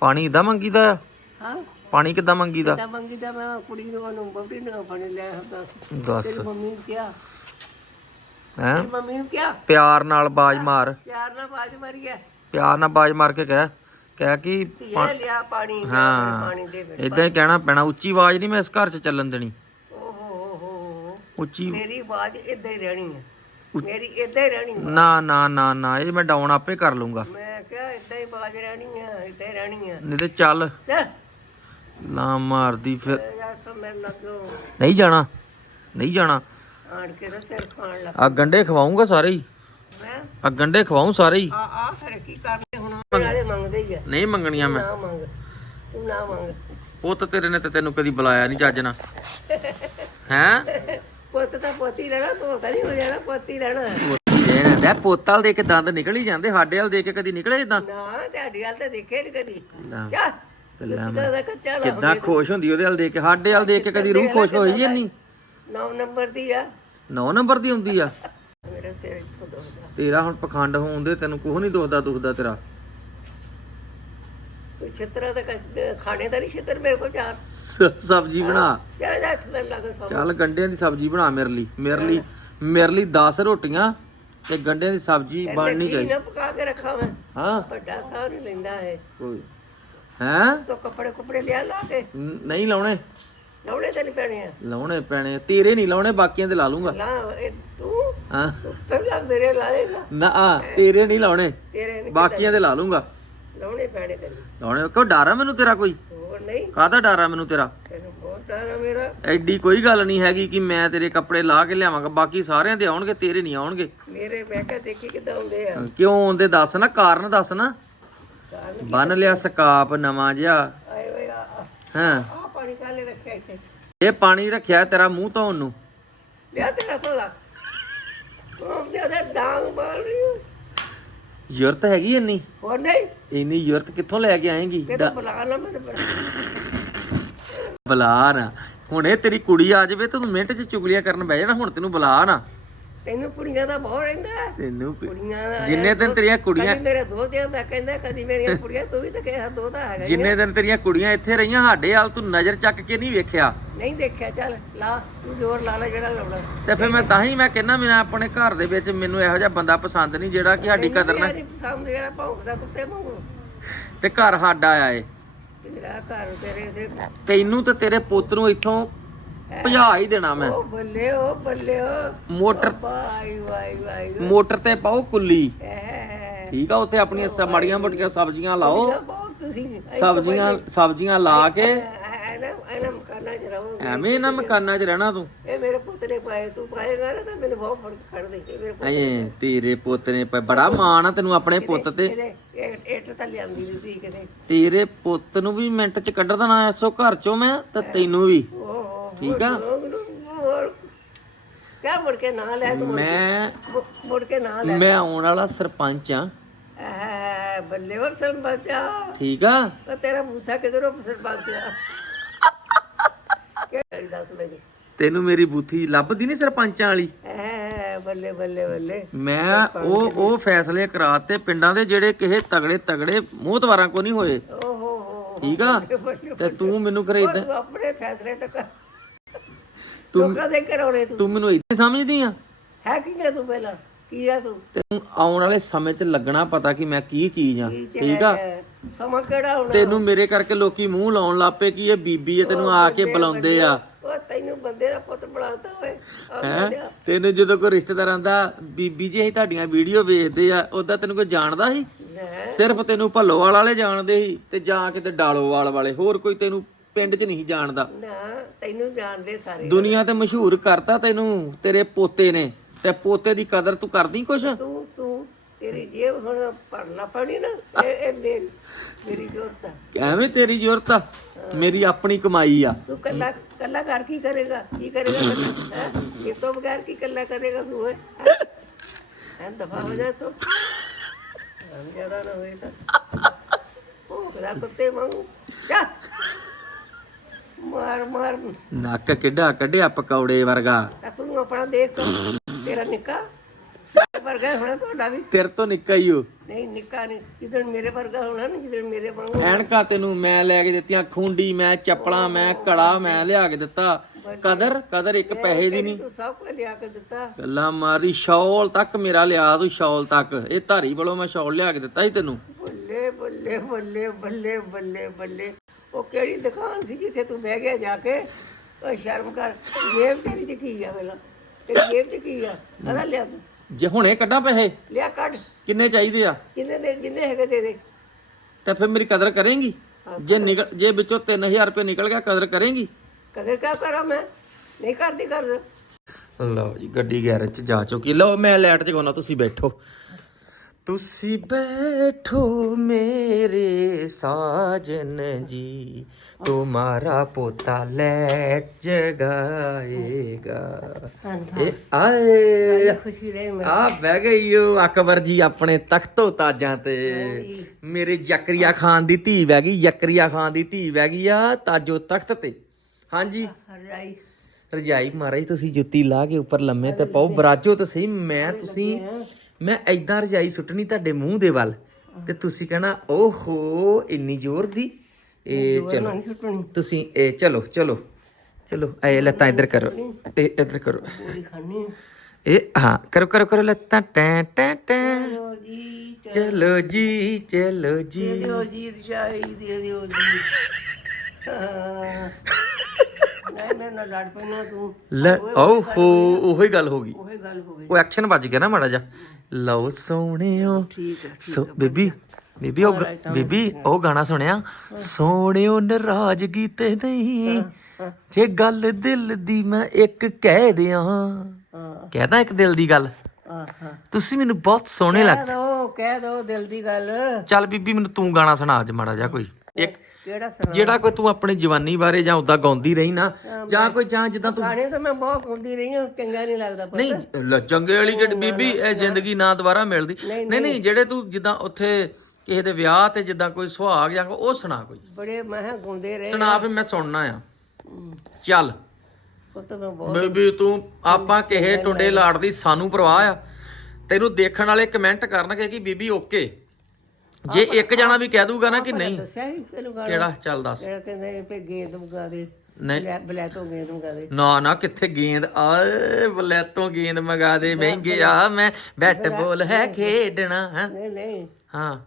ਪਾਣੀ ਇਦਾਂ ਮੰਗੀਦਾ? ਆ ਹਾਂ। ਪਾਣੀ ਕਿੱਦਾਂ ਮੰਗੀਦਾ? ਤਾਂ ਮੰਗੀ ਤਾਂ ਮੈਂ ਕੁੜੀ ਨੂੰ ਉਹਨੂੰ ਬਬੜੀ ਨੂੰ ਪਾਣੀ ਲਿਆ ਦੱਸ ਦੱਸ। ਤੇਰੀ ਮੰਮੀ ਨੂੰ ਕਿਹਾ। ਹੈ? ਤੇਰੀ ਮੰਮੀ ਨੂੰ ਕਿਹਾ? ਪਿਆਰ ਨਾਲ ਬਾਜ ਮਾਰ। ਪਿਆਰ ਨਾਲ ਬਾਜ ਪਿਆਰ ਨਾਲ ਬਾਜ ਮਾਰ ਕੇ ਕਹਿ। ਕਹਿ ਕਿ ਧੀਏ ਲਿਆ ਪਾਣੀ ਲਿਆ ਹਾਂ। ਪਾਣੀ ਦੇ ਇਦਾਂ ਹੀ ਕਹਿਣਾ ਪੈਣਾ। ਉੱਚੀ ਆਵਾਜ਼ ਨਹੀਂ ਮੈਂ ਇਸ ਘਰ 'ਚ ਚੱਲਣ ਦੇਣੀ। ਓਹ ਹੋ ਹੋ ਹੋ ਉੱਚੀ ਮੇਰੀ ਆਵਾਜ਼ ਇਦਾਂ ਹੀ ਰਹਿਣੀ ਹੈ ਮੇਰੀ ਇਦਾਂ ਹੀ ਰਹਿਣੀ ਹੈ। ਨਾ ਨਾ ਨਾ ਨਾ ਇਹ ਮੈਂ ਡਾਊਨ ਆਪੇ ਕਰ ਲੂੰਗਾ ਮੈਂ ਕਿਹਾ ਇਦਾਂ ਹੀ ਆਵਾਜ਼ ਰਹਿਣੀ ਹੈ ਇਦਾਂ ਹੀ ਰਹਿਣੀ ਹੈ ਨਹੀਂ ਤੇ ਚੱਲ। ਚੱਲ ਨਾ ਮਾਰਦੀ ਫਿਰ। ਯਾਰ ਤਾਂ ਮੇਰੇ ਲੱਗੋ। ਨਹੀਂ ਜਾਣਾ ਨਹੀਂ ਜਾਣਾ। ਆਣ ਕੇ ਤਾਂ ਸਿਰ ਖਾਣ ਲੱਗ ਆ ਗੰਡੇ ਖਵਾਉਂਗਾ ਸਾਰੇ ਹੀ। ਮੈਂ ਆ ਗੰਡੇ ਖਵਾਉਂ ਸਾਰੇ ਹੀ। ਆ ਆ ਫਿਰ ਕੀ ਕਰਨੇ ਹੁਣ? ਨਾਲੇ ਮੰਗਦੇ ਹੀ ਆ। ਨਹੀਂ ਮੰਗਣੀਆਂ ਮੈਂ। ਨਾ ਮੰਗ ਤੂੰ ਨਾ ਮੰਗ। ਪੁੱਤ ਤੇਰੇ ਨੇ ਤੇ ਤੈਨੂੰ ਕਦੀ ਬੁਲਾਇਆ ਨਹੀਂ ਚੱਜ ਨਾਲ। ਹੈ? ਪੁੱਤ ਤਾਂ ਪੋਤੀ ਰਹਿਣਾ ਤੂੰ ਤਾਂ ਨਹੀਂ ਹੋ ਜਾਣਾ ਪੋਤੀ ਰਹਿਣਾ। ਰਹਿਣਾ। ਲੈ ਪੋਤਲ ਦੇ ਕੇ ਦੰਦ ਨਿਕਲ ਹੀ ਜਾਂਦੇ ਸਾਡੇ ਵਾਲ ਦੇ ਕੇ ਕਦੀ ਨਿਕਲੇ ਇਦਾਂ ਨਾ ਤੁਹਾਡੀ ਗੱਲ ਤਾਂ ਦੇਖੇ ਨਹੀਂ ਕਦੀ। ਕਿਆ ਗੱਲਾਂ ਕਿੱਦਾਂ ਖੁਸ਼ ਹੁੰਦੀ ਉਹਦੇ ਵਾਲ ਦੇ ਕੇ? ਸਾਡੇ ਵਾਲ ਦੇ ਕੇ ਕਦੀ ਰੂਹ ਖੁਸ਼ ਹੋਈ ਜਾਂ ਨਹੀਂ ਨੌ ਨੰਬਰ ਦੀ ਆ। 9 ਨੰਬਰ ਦੀ ਹੁੰਦੀ ਆ। ਤੇਰਾ ਹੁਣ ਪਖੰਡ ਹੋਣ ਦੇ ਤੈਨੂੰ ਕੁਝ ਨਹੀਂ ਦੁਖਦਾ ਦੁਖਦਾ ਤੇਰਾ। ਤੂੰ ਛਿੱਤਰਾ ਦਾ ਖਾਣੇ ਦਾ ਨਹੀਂ ਛਿੱਤਰ ਮੇਰੇ ਕੋਲ ਚਾਰ। ਸ- ਸਬਜ਼ੀ ਬਣਾ। ਚਾਹ ਜਾ ਕੇ ਲੱਗ ਸੌ ਚੱਲ ਗੰਢਿਆਂ ਦੀ ਸਬਜ਼ੀ ਬਣਾ ਮੇਰੇ ਲਈ। ਮੇਰੇ ਲਈ ਮੇਰੇ ਲਈ 10 ਰੋਟੀਆਂ ਤੇ ਗੰਢਿਆਂ ਦੀ ਸਬਜ਼ੀ ਬਣਨੀ ਚਾਹੀਦੀ ਨਾ ਪਕਾ ਕੇ ਰੱਖਾਂ ਮੈਂ। ਹਾਂ। ਵੱਡਾ ਸਾਹ ਨਹੀਂ ਲੈਂਦਾ ਹੈ ਕੋਈ। ਹੈ? ਤੋ ਕੱਪੜੇ ਕੁਪੜੇ ਲਿਆ ਲਾ ਕੇ। ਨਹੀਂ ਲਾਉਣੇ। ਲਾਉਣੇ ਤਾਂ ਨਹੀਂ ਪੈਣੇ ਆ। ਲਾਉਣੇ ਪੈਣੇ ਤੇਰੇ ਨਹੀਂ ਲਾਉਣੇ ਬਾਕੀਆਂ ਦੇ ਲਾ ਲੂੰਗਾ ਲਾ ਇਹ ਤੂੰ? ਹਾਂ। ਪਹਿਲਾਂ ਮੇਰੇ ਲਾਏਗਾ ਨਾ ਆ, ਤੇਰੇ ਨਹੀਂ ਲਾਉਣੇ। ਤੇਰੇ ਨਹੀਂ ਬਾਕੀਆਂ ਦੇ ਲਾ ਲੂੰਗਾ ਲਾਉਣੇ ਪੈਣੇ ਤੈਨੂੰ। ਲਾਉਣੇ ਕਿਉਂ ਡਰ ਆ ਮੈਨੂੰ ਤੇਰਾ ਕੋਈ? ਹੋਰ ਨਹੀਂ। ਕਾਹਦਾ ਡਰ ਆ ਮੈਨੂੰ ਤੇਰਾ? ਤੈਨੂੰ ਬਹੁਤ ਸਾਰਾ ਮੇਰਾ। ਐਡੀ ਕੋਈ ਗੱਲ ਨਹੀਂ ਹੈਗੀ ਕਿ ਮੈਂ ਤੇਰੇ ਕੱਪੜੇ ਲਾ ਕੇ ਲਿਆਵਾਂਗਾ ਬਾਕੀ ਸਾਰਿਆਂ ਦੇ ਆਉਣਗੇ ਤੇਰੇ ਨਹੀਂ ਆਉਣਗੇ। ਮੇਰੇ ਮੈਂ ਕਿਹਾ ਦੇਖੀ ਕਿਦਾਂ ਹੁੰਦੇ ਆ। ਕਿਉਂ ਆਉਂਦੇ ਦੱਸ ਨਾ ਕਾਰਨ ਦੱਸ ਨਾ। ਬੰਨ ਲਿਆ ਸਕਾਪ ਨਵਾਂ ਜਿਹਾ। ਆਏ ਆ ਆ। ਹਾਂ। ਆਹ ਪਾਣੀ ਕਾਲੇ ਰੱਖਿਆ ਇੱਥੇ? ਇਹ ਪਾਣੀ ਰੱਖਿਆ ਤੇਰਾ ਮੂੰਹ ਧੋਣ ਨੂੰ। ਲਿਆ ਤੇਰਾ ਤੋਲਾ ਉਹ ਜ਼ਿਆਦਾ ਡਾਂਗ ਮਾਰ ਯੁਰਤ ਹੈਗੀ ਇੰਨੀ? ਹੋਰ ਨਹੀਂ। ਇੰਨੀ ਯੁਰਤ ਕਿੱਥੋਂ ਲੈ ਕੇ ਆਏਂਗੀ? ਤੇ ਬੁਲਾ ਲਾ ਮੈਨੂੰ ਬੁਲਾ ਬੁਲਾ ਨਾ। ਹੁਣ ਇਹ ਤੇਰੀ ਕੁੜੀ ਆ ਜਾਵੇ ਤੇ ਤੂੰ ਮਿੰਟ 'ਚ ਚੁਗਲੀਆਂ ਕਰਨ ਬਹਿ ਜਾਣਾ ਹੁਣ ਤੈਨੂੰ ਬੁਲਾ ਨਾ। ਤੈਨੂੰ ਕੁੜੀਆਂ ਦਾ ਬਹੁਤ ਰਹਿੰਦਾ। ਤੈਨੂੰ ਕੁੜੀਆਂ ਦਾ ਜਿੰਨੇ ਦਿਨ ਤੇਰੀਆਂ ਕੁੜੀਆਂ ਕਦੀ ਮੇਰੇ ਦੋ ਦਿਨ ਦਾ ਕਹਿੰਦਾ ਕਦੀ ਮੇਰੀਆਂ ਕੁੜੀਆਂ ਤੂੰ ਵੀ ਤਾਂ ਕਿਹਾ ਦੋ ਦਾ ਹੈਗਾ ਹੀ ਆ। ਜਿੰਨੇ ਦਿਨ ਤੇਰੀਆਂ ਕੁੜੀਆਂ ਇੱਥੇ ਰਹੀਆਂ ਸਾਡੇ ਹਾਲ ਤੂੰ ਨਜ਼ਰ ਚੱਕ ਕੇ ਨਹੀਂ ਵੇਖਿਆ ਨਹੀਂ ਦੇਖਿਆ ਚੱਲ ਲਾ ਤੂੰ ਜ਼ੋਰ ਲਾ ਲੈ ਜਿਹੜਾ ਲਾਉਣਾ ਤੇ ਫਿਰ ਮੈਂ ਤਾਂ ਹੀ ਮੈਂ ਕਹਿੰਦਾ ਮੈਂ ਆਪਣੇ ਘਰ ਦੇ ਵਿੱਚ ਮੈਨੂੰ ਇਹੋ ਜਿਹਾ ਬੰਦਾ ਪਸੰਦ ਨਹੀਂ ਜਿਹੜਾ ਕਿ ਸਾਡੀ ਕਦਰ ਨਾ ਸਾਹਮਣੇ ਜਿਹੜਾ ਭੌਂਕਦਾ ਕੁੱਤੇ ਵਾਂਗੂ ਤੇ ਘਰ ਸਾਡਾ ਆ ਏ ਤੇਰਾ ਘਰ ਤੇਰੇ ਦੇ ਤੈਨੂੰ ਤੇ ਤੇਰੇ ਪੁੱਤ ਨੂੰ ਇੱਥੋਂ ਭਜਾ ਹੀ ਦੇਣਾ ਮੈਂ। ਉਹ ਬੱਲੇ ਉਹ ਬੱਲੇ ਮੋਟਰ ਵਾਈ ਵਾਈ ਵਾਈ। ਮੋਟਰ ਤੇ ਪਾਓ ਕੁੱਲੀ। ਠੀਕ ਆ ਉੱਥੇ ਆਪਣੀਆਂ ਸ- ਮਾੜੀਆਂ ਮੋਟੀਆਂ ਸਬਜ਼ੀਆਂ ਲਾਓ। ਬਹੁਤ ਤੁਸੀਂ। ਸਬਜ਼ੀਆਂ ਸਬਜ਼ੀਆਂ ਲਾ ਕੇ। ਐਨਾ ਐਨਾ ਮਕਾਨਾ ਚ ਰਹੋ ਐਵੇਂ ਇਹਨਾਂ ਮਕਾਨਾਂ 'ਚ ਰਹਿਣਾ ਤੂੰ। ਇਹ ਮੇਰੇ ਪੁੱਤ ਨੇ ਪਾਏ ਤੂੰ ਪਾਏਗਾ ਨਾ ਤਾਂ ਮੈਨੂੰ ਬਹੁਤ ਫ਼ਰਕ ਖੜ ਦੇ ਇਹ ਮੇਰੇ ਪੁੱਤ ਐ ਤੇਰੇ ਪੁੱਤ ਨੇ ਪ- ਬੜਾ ਮਾਣ ਆ ਤੈਨੂੰ ਆਪਣੇ ਪੁੱਤ ਤੇ। ਇਹਦੇ ਇਹ- ਇੱਟ ਤਾਂ ਲਿਆਂਦੀ ਨਹੀਂ ਸੀ ਕਿਤੇ। ਤੇਰੇ ਪੁੱਤ ਨੂੰ ਵੀ ਮਿੰਟ 'ਚ ਕੱਢ ਦੇਣਾ ਐਸੋ ਘਰ 'ਚੋਂ ਮੈਂ ਤੇ ਤੈਨੂੰ ਵੀ। ਓਹ। ਠੀਕ ਆ? ਕਿਆ ਮੁੜ ਕੇ ਨਾਂ ਲੈ ਤੂੰ ਮੈਂ ਮੁੜ ਕੇ ਨਾਂ ਲੈ ਮੈਂ ਆਉਣ ਵਾਲਾ ਸਰਪੰਚ ਆ। ਬੱਲੇ ਹੋਰ ਸਰਪੰਚਾ ਠੀਕ ਆ? ਉਹ ਤੇਰਾ ਬੂਥਾ ਕਿਧਰੋਂ ਸਰਪੰਚ ਆ? ਕਿਹੜੀ ਦੱਸ ਮੈਨੂੰ? ਤੈਨੂੰ ਮੇਰੀ ਬੂਥੀ ਲੱਭਦੀ ਨਹੀਂ ਸਰਪੰਚਾਂ ਵਾਲੀ? ਐ ਬੱਲੇ ਬੱਲੇ ਬੱਲੇ। ਮੈਂ ਉਹ ਉਹ ਫੈਸਲੇ ਕਰਾਤੇ ਪਿੰਡਾਂ ਦੇ ਜਿਹੜੇ ਕਿਸੇ ਤਗੜੇ ਤਗੜੇ ਮੋਹਤਵਾਰਾਂ ਕੋ ਨਹੀਂ ਹੋਏ। ਓਹੋ ਠੀਕ ਆ? ਤੇ ਤੂੰ ਮੈਨੂੰ ਕਰੇ ਇਦਾਂ ਤੂੰ ਆਪਣੇ ਫੈਸਲੇ ਤਾਂ ਕਰ ਲੋਕਾਂ ਦੇ ਕਰਾਉਣੇ ਤੂੰ। ਤੂੰ ਮੈਨੂੰ ਇੱਥੇ ਸਮਝਦੀ ਆ? ਹੈ ਕੀ ਹੈ ਤੂੰ ਪਹਿਲਾਂ? ਕੀ ਆ ਤੂੰ? ਤੈਨੂੰ ਆਉਣ ਵਾਲੇ ਸਮੇਂ 'ਚ ਲੱਗਣਾ ਪਤਾ ਕਿ ਮੈਂ ਕੀ ਚੀਜ਼ ਆ ਠੀਕ ਆ? ਸਮਾਂ ਕਿਹੜਾ ਹੋਣਾ ਤੈਨੂੰ ਮੇਰੇ ਕਰਕੇ ਲੋਕੀ ਮੂੰਹ ਲਾਉਣ ਲੱਪੇ ਕਿ ਇਹ ਬੀਬੀ ਹੈ ਤੈਨੂੰ ਆ ਕੇ ਬੁਲਾਉਂਦੇ ਆ। ਉਹ ਤੈਨੂੰ ਬੰਦੇ ਦਾ ਪੁੱਤ ਬਣਾਤਾ ਓਏ। ਆ ਹੈ। ਤੈਨੂੰ ਜਦੋਂ ਕੋਈ ਰਿਸ਼ਤੇਦਾਰ ਆਂਦਾ ਬੀਬੀ ਜੀ ਅਸੀਂ ਤੁਹਾਡੀਆਂ ਵੀਡੀਓ ਵੇਖਦੇ ਆ ਉਦਾਂ ਤੈਨੂੰ ਕੋਈ ਜਾਣਦਾ ਸੀ? ਲੈ ਸਿਰਫ ਤੈਨੂੰ ਭੱਲੋਵਾਲ ਵਾਲੇ ਜਾਣਦੇ ਸੀ ਤੇ ਜਾਂ ਕਿਤੇ ਡਾਲੋਵਾਲ ਵਾਲੇ ਹੋਰ ਕੋਈ ਤੈਨੂੰ ਪਿੰਡ 'ਚ ਨਹੀਂ ਜਾਣਦਾ। ਨਾ ਤੈਨੂੰ ਜਾਣਦੇ ਸਾਰੇ। ਦੁਨੀਆ ਤੇ ਮਸ਼ਹੂਰ ਕਰਤਾ ਤੈਨੂੰ ਤੇਰੇ ਪੋਤੇ ਨੇ। ਤੇ ਪੋਤੇ ਦੀ ਕਦਰ ਤੂੰ ਕਰਦੀ ਕੁਛ? ਤੂੰ ਤੂੰ ਤੇਰੀ ਜੇਬ ਹੁਣ ਪੜਨਾ ਪੜੀ ਨਾ ਇਹ ਇਹ ਮੇਰੀ ਮੇਰੀ ਆ। ਐਵੇਂ ਤੇਰੀ ਜ਼ਰੂਰਤ ਆ? ਮੇਰੀ ਆਪਣੀ ਕਮਾਈ ਆ। ਤੂੰ ਕੱਲਾ ਕੱਲਾ ਕਰ ਕੀ ਕਰੇਗਾ? ਕੀ ਕਰੇਗਾ ਹੈ? ਇਹ ਤੋਂ ਬਗੈਰ ਕੀ ਕੱਲਾ ਕਰੇਗਾ ਤੂੰ ਹੈ? ਐਂ ਦਫਾ ਹੋ ਜਾ ਤੂੰ। ਹਮ ਜ਼ਿਆਦਾ ਨਾ ਹੋਏ ਤਾਂ। ਉਹ ਗਲਾ ਕੁੱਤੇ ਵਾਂਗੂ। ਜਾ। ਮਾਰ ਮਾਰ। ਨੱਕ ਕਿੱਡਾ ਕੱਢਿਆ ਪਕੌੜੇ ਵਰਗਾ। ਤਾਂ ਤੂੰ ਆਪਣਾ ਦੇਖ ਤੇਰਾ ਨਿੱਕਾ। ਵਰਗਾ ਹੋਣਾ ਤੁਹਾਡਾ ਵੀ। ਤੇਰੇ ਤੋਂ ਨਿੱਕਾ ਹੀ ਉਹ ਨਹੀਂ ਨਿੱਕਾ ਨਹੀਂ। ਜਿੱਦਣ ਮੇਰੇ ਵਰਗਾ ਹੋਣਾ ਨਾ ਜਿੱਦਣ ਮੇਰੇ ਵਾਂਗੂ ਐਨਕਾਂ ਤੈਨੂੰ ਮੈਂ ਲੈ ਕੇ ਦਿੱਤੀਆਂ ਖੁੰਡੀ ਮੈਂ ਚੱਪਲਾਂ ਮੈਂ ਕੜਾ ਮੈਂ ਲਿਆ ਕੇ ਦਿੱਤਾ। ਕਦਰ ਕਦਰ ਇੱਕ ਪੈਸੇ ਦੀ ਨਹੀਂ। ਤੂੰ ਸਭ ਕੁਝ ਲਿਆ ਕੇ ਦਿੱਤਾ। ਗੱਲਾਂ ਮਾਰੀ ਸ਼ੌਲ ਤੱਕ ਮੇਰਾ ਲਿਆ ਤੂੰ ਸ਼ੌਲ ਤੱਕ। ਇਹ ਧਾਰੀ ਵੱਲੋਂ ਮੈਂ ਸ਼ੌਲ ਲਿਆ ਕੇ ਦਿੱਤਾ ਸੀ ਤੈਨੂੰ। ਬੱਲੇ ਬੱਲੇ ਬੱਲੇ ਬੱਲੇ ਬੱਲੇ ਬੱਲੇ। ਉਹ ਕਿਹੜੀ ਦੁਕਾਨ ਸੀ ਜਿੱਥੇ ਤੂੰ ਬਹਿ ਗਿਆ ਜਾ ਕੇ? ਉਹ ਸ਼ਰਮ ਕਰ ਜੇਬ ਤੇਰੀ ਚ ਕੀ ਆ ਵੇਲਾ ਤੇਰੀ ਜੇਬ ਚ ਕੀ ਆ? ਅਦਾ ਲਿਆ ਤੂੰ। ਜੇ ਹੁਣੇ ਕੱਢਾਂ ਪੈਸੇ? ਲਿਆ ਕੱਢ। ਕਿੰਨੇ ਚਾਹੀਦੇ ਆ? ਜਿੰਨੇ ਦੇ ਜਿੰਨੇ ਹੈਗੇ ਦੇ ਦੇ। ਤੇ ਫਿਰ ਮੇਰੀ ਕਦਰ ਕਰੇਂਗੀ? ਜੇ ਨਿਕਲ ਜੇ ਵਿੱਚੋਂ 3000 ਰੁਪਏ ਨਿਕਲ ਗਿਆ ਕਦਰ ਕਰੇਂਗੀ? ਕਦਰ ਕਿਆ ਕਰਾਂ ਮੈਂ? ਨਹੀਂ ਕਰਦੀ ਕਰ ਲਓ ਜੀ ਗੱਡੀ ਗੈਰੇਜ ਚ ਜਾ ਚੁੱਕੀ। ਲਓ ਮੈਂ ਲਾਈਟ ਜਗਾਉਣਾ ਤੁਸੀਂ ਬੈਠੋ। ਤੁਸੀਂ ਬੈਠੋ ਮੇਰੇ ਸਾਜਨ ਜੀ। ਤੁਹਾਡਾ ਪੋਤਾ ਲੈਟ ਜਗਾਏਗਾ। ਇਹ ਆਏ। ਆ ਬਹਿ ਗਈ ਓ ਅਕਬਰ ਜੀ ਆਪਣੇ ਤਖਤੋ ਤਾਜਾਂ ਤੇ। ਮੇਰੇ ਯਕਰੀਆ ਖਾਨ ਦੀ ਧੀ ਬਹਿ ਗਈ ਯਕਰੀਆ ਖਾਨ ਦੀ ਧੀ ਬਹਿ ਗਈ ਆ ਤਾਜੋ ਤਖਤ ਤੇ। ਹਾਂਜੀ। ਰਾਈ ਰਜਾਈ ਮਹਾਰਾਜ ਤੁਸੀਂ ਜੁੱਤੀ ਲਾ ਕੇ ਉੱਪਰ ਲੰਮੇ ਤੇ ਪਾਓ ਬਰਾਜੋ ਤਾਂ ਸਹੀ ਮੈਂ ਤੁਸੀਂ ਮੈਂ ਐਦਾਂ ਰਜਾਈ ਸੁੱਟਣੀ ਤੁਹਾਡੇ ਮੂੰਹ ਦੇ ਵੱਲ ਤੇ ਤੁਸੀਂ ਕਹਿਣਾ ਓਹੋ ਇੰਨੀ ਜ਼ੋਰ ਦੀ? ਇਹ ਚਲੋ। ਤੁਸੀਂ ਇਹ ਚਲੋ ਚਲੋ ਚਲੋ ਇਹ ਲੱਤਾਂ ਇੱਧਰ ਕਰੋ। ਇਹ ਇੱਧਰ ਕਰੋ। ਇਹ ਹਾਂ ਕਰੋ ਕਰੋ ਕਰੋ ਲੱਤਾਂ। ਟੈਂ ਟੈਂ ਟੈਂ। ਹੋ ਜੀ ਚਲੋ। ਜੀ ਚਲੋ ਜੀ। ਰਜਾਈ ਦੇ ਦਿਓ ਜੀ। ਨਹੀਂ ਮੈਂ ਨਾ ਲੜ ਪੈਣਾ ਤੂੰ। ਲੈ ਓਹੋ ਉਹੀ ਗੱਲ ਹੋ ਗਈ। ਉਹੀ ਗੱਲ ਹੋ ਗਈ। ਉਹ ਐਕਸ਼ਨ ਵੱਜ ਗਿਆ ਨਾ ਮਾੜਾ ਜਾ ਲਓ ਸੋਹਣਿਓ। ਠੀਕ ਹੈ ਸੋ ਬੀਬੀ ਬੀਬੀ ਉਹ ਬੀਬੀ ਉਹ ਗਾਣਾ ਸੁਣਿਆ? ਸੋਹਣਿਓ ਨਾਰਾਜ਼ਗੀ ਤੇ ਨਹੀਂ। ਜੇ ਗੱਲ ਦਿਲ ਦੀ ਮੈਂ ਇੱਕ ਕਹਿ ਦਿਆਂ। ਹਾਂ। ਕਹਿਦਾ ਇੱਕ ਦਿਲ ਦੀ ਗੱਲ? ਹਾਂ ਹਾਂ। ਤੁਸੀਂ ਮੈਨੂੰ ਬਹੁਤ ਸੋਹਣੇ ਲੱਗ ਕਹਿ ਦੋ ਕਹਿ ਦੋ ਦਿਲ ਦੀ ਗੱਲ। ਚੱਲ ਬੀਬੀ ਮੈਨੂੰ ਤੂੰ ਗਾਣਾ ਸੁਣਾ ਅੱਜ ਮਾੜਾ ਜਾ ਕੋਈ। ਇੱਕ ਕਿਹੜਾ ਸੁਣਾ? ਜਿਹੜਾ ਕੋਈ ਤੂੰ ਆਪਣੀ ਜਵਾਨੀ ਬਾਰੇ ਜਾਂ ਉਦਾਂ ਗਾਉਂਦੀ ਰਹੀ ਨਾ ਜਾਂ ਕੋਈ ਜਾਂ ਜਿੱਦਾਂ ਤੂੰ ਗਾਣੇ ਤਾਂ ਮੈਂ ਬਹੁਤ ਗਾਉਂਦੀ ਰਹੀ ਹਾਂ ਚੰਗਾ ਨਹੀਂ ਲੱਗਦਾ ਪਰ ਨਹੀਂ ਲੈ, ਚੰਗੇ ਵਾਲੀ ਕਿਹੜੀ ਬੀਬੀ ਇਹ ਜ਼ਿੰਦਗੀ ਨਾ ਦੁਬਾਰਾ ਮਿਲਦੀ। ਨਹੀਂ ਨਹੀਂ ਜਿਹੜੇ ਤੂੰ ਜਿੱਦਾਂ ਉੱਥੇ ਕਿਸੇ ਦੇ ਵਿਆਹ ਤੇ ਜਿੱਦਾਂ ਕੋਈ ਸੁਹਾਗ ਜਾਂ ਕੋਈ- ਉਹ ਸੁਣਾ ਕੋਈ। ਬੜੇ ਮੈਂ ਕਿਹਾ ਗਾਉਂਦੇ ਰਹੇ ਸੁਣਾ ਫੇ ਮੈਂ ਸੁਣਨਾ ਆ। ਚੱਲ। ਉਹ ਤਾਂ ਮੈਂ ਬਹੁਤ ਬੀਬੀ ਤੂੰ ਆਪਾਂ ਕਿਸੇ ਟੁੰਡੇ ਲਾੜਦੀ ਸਾਨੂੰ ਪਰਵਾਹ ਆ। ਤੈਨੂੰ ਦੇਖਣ ਵਾਲੇ ਕਮੈਂਟ ਕਰਨਗੇ ਕਿ ਬੀਬੀ ਓਕੇ। ਜੇ ਇੱਕ ਜਣਾ ਵੀ ਕਹਿ ਦੂਗਾ ਨਾ ਕਿ ਨਹੀਂ ਦੱਸਿਆ ਹੀ ਤੈਨੂੰ ਗਾਣਾ ਕਿਹੜਾ? ਚੱਲ ਦੱਸ। ਜਿਹੜਾ ਕਹਿੰਦੇ ਪੇ ਗੇਂਦ ਮੁਗਾ ਦੇ ਨਹੀਂ। ਬਲੈ ਬਲੈ ਤੋਂ ਗੇਂਦ ਮੁਗਾ ਦੇ ਨਾ ਨਾ ਕਿੱਥੇ ਗੇਂਦ? ਆਏ ਬਲੈਤੋਂ ਗੇਂਦ ਮੰਗਾ ਦੇ ਮਹਿੰਗੇ ਆ ਮੈਂ ਬੈਟ ਬਾਲ ਹੈ ਖੇਡਣਾ ਹੈਂ। ਨਹੀਂ ਨਹੀਂ। ਹਾਂ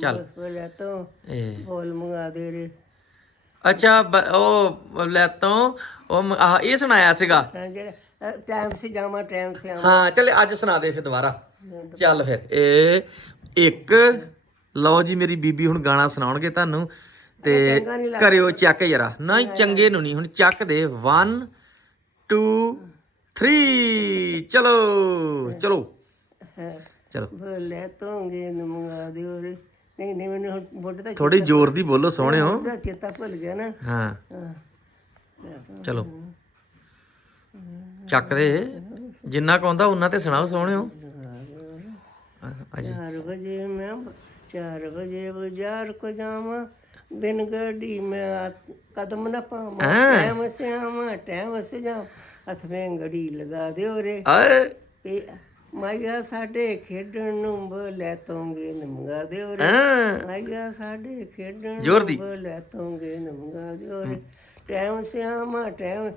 ਚੱਲ। ਬਲੈ ਤੋਂ ਇਹ ਬੋਲ ਮੁਗਾ ਦੇ ਰੇ। ਅੱਛਾ ਬ- ਉਹ ਲੈਤੋਂ ਉਹ ਮ- ਆਹ ਇਹ ਸੁਣਾਇਆ ਸੀਗਾ। ਹਾਂ, ਜਿਹੜਾ ਟਾਈਮ ਸੇ ਜਾਵਾਂ ਟਾਈਮ ਸੇ ਆਵਾਂ। ਹਾਂ ਚੱਲ ਅੱਜ ਸੁਣਾ ਦੇ ਫਿਰ ਦੁਬਾਰਾ ਚੱਲ ਫਿਰ ਇਹ ਇੱਕ ਲਓ ਜੀ ਮੇਰੀ ਬੀਬੀ ਹੁਣ ਗਾਣਾ ਸੁਣਾਉਣਗੇ ਤੁਹਾਨੂੰ ਤੇ ਕਰਿਓ ਚੱਕ ਜਰਾ ਨਹੀਂ ਚੰਗੇ ਨੂੰ ਨਹੀਂ ਹੁਣ ਚੱਕ ਦੇ। 1 2 3 ਚਲੋ ਚਲੋ। ਚਲੋ। ਬਲੈ ਤੋਂ ਗੇਂਦ ਮੁਗਾ ਦੇ ਰੇ ਨਹੀਂ ਨਹੀਂ ਮੈਨੂੰ ਹੁਣ ਬੁੱਢ ਦਾ ਥੋੜੀ ਜ਼ੋਰ ਦੀ ਬੋਲੋ ਸੋਹਣਿਓ ਚੇਤਾ ਭੁੱਲ ਗਿਆ ਨਾ। ਹਾਂ। ਹਾਂ। ਚਲੋ। ਚੱਕ ਦੇ। ਜਿੰਨਾ ਕੁ ਆਉਂਦਾ ਉਹਨਾਂ ਤੇ ਸੁਣਾਓ ਸੋਹਣਿਓ ਅੱਜ ਚਾਰ ਵਜੇ ਮੈਂ ਚਾਰ ਵਜੇ ਬਾਜ਼ਾਰ ਕੋ ਜਾਵਾਂ ਬਿਨ ਗੱਡੀ ਮੈਂ ਕਦਮ ਨਾ ਪਾਵਾਂ ਟਾਈਮ ਸੇ ਆਵਾਂ ਟਾਈਮ ਸੇ ਜਾ ਹੱਥ ਘੜੀ ਲਗਾ ਦਿਓ ਰੇ। ਆਏ। ਤੇ ਮਾਇਆ ਸਾਡੇ ਖੇਡਣ ਨੂੰ ਬੋਲੇ ਤੋਂਗੇ ਨਮਗਾ ਦਿਓ ਰੇ। ਹਾਂ। ਮਾਇਆ ਸਾਡੇ ਖੇਡਣ ਜ਼ੋਰ ਦੀ। ਨੂੰ ਬੋਲੇ ਤੋਂਗੇ ਨਮਗਾ ਦਿਓ ਰੇ। ਟਾਈਮ ਸੇ ਆਵਾਂ ਟਾਈਮ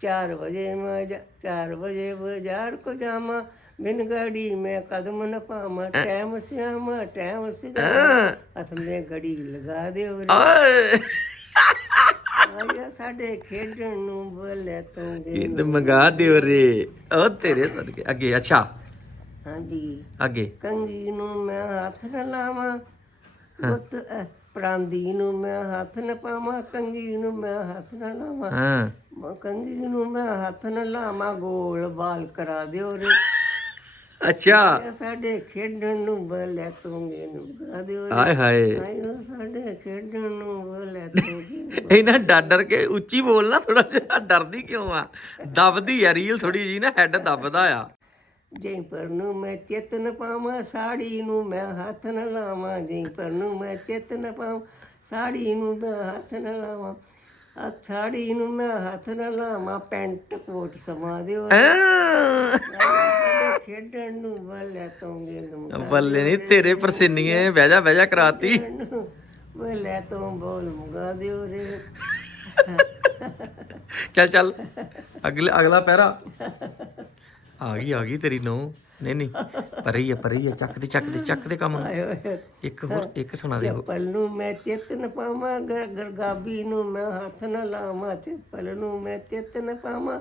4 ਵਜੇ ਮੈਂ 4 ਵਜੇ ਬਾਜ਼ਾਰ ਕੋ ਜਾਵਾਂ ਬਿਨ ਗੜੀ ਮੈਂ ਕਦਮ ਨ ਪਾਵਾਂ ਟਾਈਮ ਸੇ ਆਵਾਂ ਟਾਈਮ ਸੇ ਜਾਵਾਂ ਹੱਥ ਵਿੱਚ ਘੜੀ ਲਗਾ ਦਿਓ ਰੇ। ਆਏ। ਮਾਇਆ ਸਾਡੇ ਖੇਡਣ ਨੂੰ ਬੋਲੇ ਤੋਂਗੇ ਇਹ ਮੰਗਾ ਦਿਓ ਰੇ। ਉਹ ਤੇਰੇ ਸਦਕੇ। ਅੱਗੇ ਅੱਛਾ। ਹਾਂਜੀ। ਅੱਗੇ। ਕੰਗੀ ਨੂੰ ਮੈਂ ਹੱਥ ਨ ਲਾਵਾਂ। ਪੁੱਤ ਪ੍ਰਾਂਦੀ ਨੂੰ ਮੈਂ ਹੱਥ ਨ ਪਾਵਾਂ। ਕੰਗੀ ਨੂੰ ਮੈਂ ਹੱਥ ਨ ਲਾਵਾਂ। ਹਾਂ। ਮ- ਕੰਗੀ ਨੂੰ ਮੈਂ ਹੱਥ ਨ ਲਾਵਾਂ। ਗੋਲ ਬਾਲ ਕਰਾ ਦਿਓ ਰੇ। ਅੱਛਾ। ਸਾਡੇ ਖੇਡਣ ਨੂੰ ਬਲੇ ਤੋਂਗੇ ਨੂੰ ਗਾ ਦਿਓ ਰੇ ਆਏ ਹਾਏ। ਸਾਡੇ ਖੇਡਣ ਨੂੰ ਬਲੇ ਤੋਂਗੇ ਇਹਨਾਂ ਡਰ ਡਰ ਕੇ ਉੱਚੀ ਬੋਲਣਾ ਥੋੜਾ ਜਿਹਾ ਡਰਦੀ ਕਿਉਂ ਆ? ਦਬਦੀ ਆ ਰੀਲ ਥੋੜੀ ਜੀ ਨਾ ਹੈਡ ਦਬਦਾ ਆ। ਜੈ ਪਰ ਨੂੰ ਮੈਂ ਚੇਤਨ ਪਾਵਾਂ ਸਾੜੀ ਨੂੰ ਮੈਂ ਹੱਥ ਨ ਲਾਵਾਂ। ਜੈ ਪਰ ਨੂੰ ਮੈਂ ਚੇਤਨ ਪਾਵਾਂ ਸਾੜੀ ਨੂੰ ਮੈਂ ਹੱਥ ਨ ਲਾਵਾਂ। ਆ ਸਾੜੀ ਨੂੰ ਮੈਂ ਹੱਥ ਨ ਲਾਵਾਂ ਪੈਂਟ ਕੋਟ ਸਮਾ ਦਿਓ। ਖੇਡਣ ਨੂੰ ਬਲੇ ਤੋਂਗੇ ਨੂੰ ਬੱਲੇ ਨਹੀਂ ਤੇਰੇ ਪਰਸਿੰਨੀਏ ਬਹਿ ਜਾ ਬਹਿ ਜਾ ਕਰਾਤੀ। ਬਲੇ ਤੋਂ ਬੋਲ ਮੁਗਾ ਦਿਓ ਰੇ। ਚੱਲ ਚੱਲ। ਅਗਲੇ ਅਗਲਾ ਪੈਰਾ ਆ ਗਈ ਆ ਗਈ ਤੇਰੀ ਨੂੰ ਨਹੀਂ ਨਹੀਂ ਪਰੀ ਆ ਪਰੀ ਆ ਚੱਕ ਦੇ ਚੱਕ ਦੇ ਚੱਕ ਦੇ ਕੰਮ ਨੂੰ। ਆਏ ਹੋਏ ਇੱਕ ਹੋਰ ਇੱਕ ਸੁਣਾ ਦੇ। ਚੱਪਲ ਨੂੰ ਮੈਂ ਚੇਤਨ ਪਾਵਾਂ ਗਰ- ਗਰਗਾਬੀ ਨੂੰ ਮੈਂ ਹੱਥ ਨ ਲਾਵਾਂ ਚੱਪਲ ਨੂੰ ਮੈਂ ਚੇਤਨ ਪਾਵਾਂ